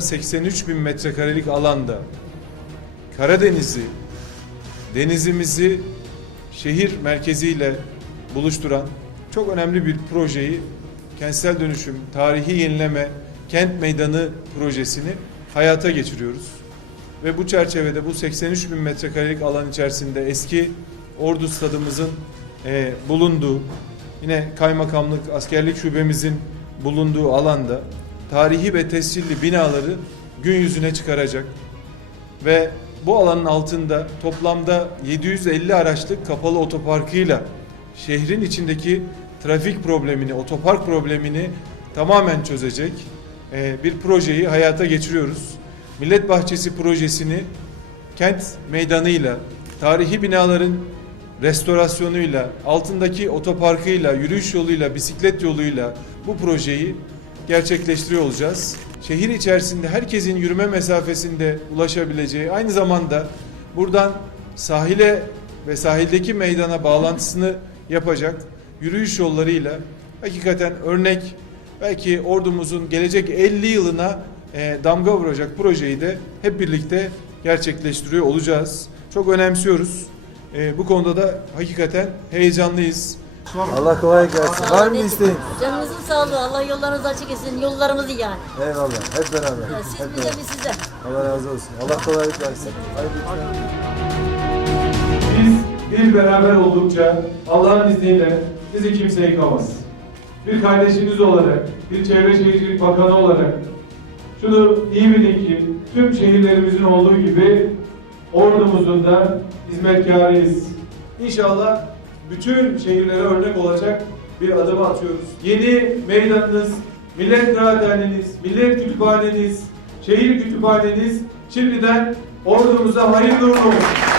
83 bin metrekarelik alanda Karadeniz'i, denizimizi şehir merkeziyle buluşturan çok önemli bir projeyi kentsel dönüşüm, tarihi yenileme, kent meydanı projesini hayata geçiriyoruz. Ve bu çerçevede bu 83 bin metrekarelik alan içerisinde eski Ordu stadımızın e, bulunduğu, yine kaymakamlık, askerlik şubemizin bulunduğu alanda tarihi ve tescilli binaları gün yüzüne çıkaracak ve bu alanın altında toplamda 750 araçlık kapalı otoparkıyla şehrin içindeki trafik problemini, otopark problemini tamamen çözecek e, bir projeyi hayata geçiriyoruz. Millet Bahçesi projesini kent meydanıyla, tarihi binaların restorasyonuyla, altındaki otoparkıyla, yürüyüş yoluyla, bisiklet yoluyla bu projeyi gerçekleştiriyor olacağız. Şehir içerisinde herkesin yürüme mesafesinde ulaşabileceği, aynı zamanda buradan sahile ve sahildeki meydana bağlantısını yapacak yürüyüş yollarıyla hakikaten örnek belki ordumuzun gelecek 50 yılına e, damga vuracak projeyi de hep birlikte gerçekleştiriyor olacağız. Çok önemsiyoruz. E, bu konuda da hakikaten heyecanlıyız. Allah kolaylık versin. Var mı isteğin? Canınızın sağlığı. Allah yollarınızı açık etsin. Yollarımızı yani. Eyvallah. Hep beraber. Ya siz Hep bize beraber. biz size. Allah razı olsun. Allah kolaylık versin. Haydi. Biz bir beraber oldukça Allah'ın izniyle bizi kimse yıkamaz. Bir kardeşiniz olarak, bir Çevre Şehircilik Bakanı olarak şunu iyi bilin ki tüm şehirlerimizin olduğu gibi ordumuzun da hizmetkarıyız. İnşallah bütün şehirlere örnek olacak bir adım atıyoruz. Yeni meydanınız, millet kıraathaneniz, millet kütüphaneniz, şehir kütüphaneniz şimdiden ordumuza hayırlı uğurlu olsun.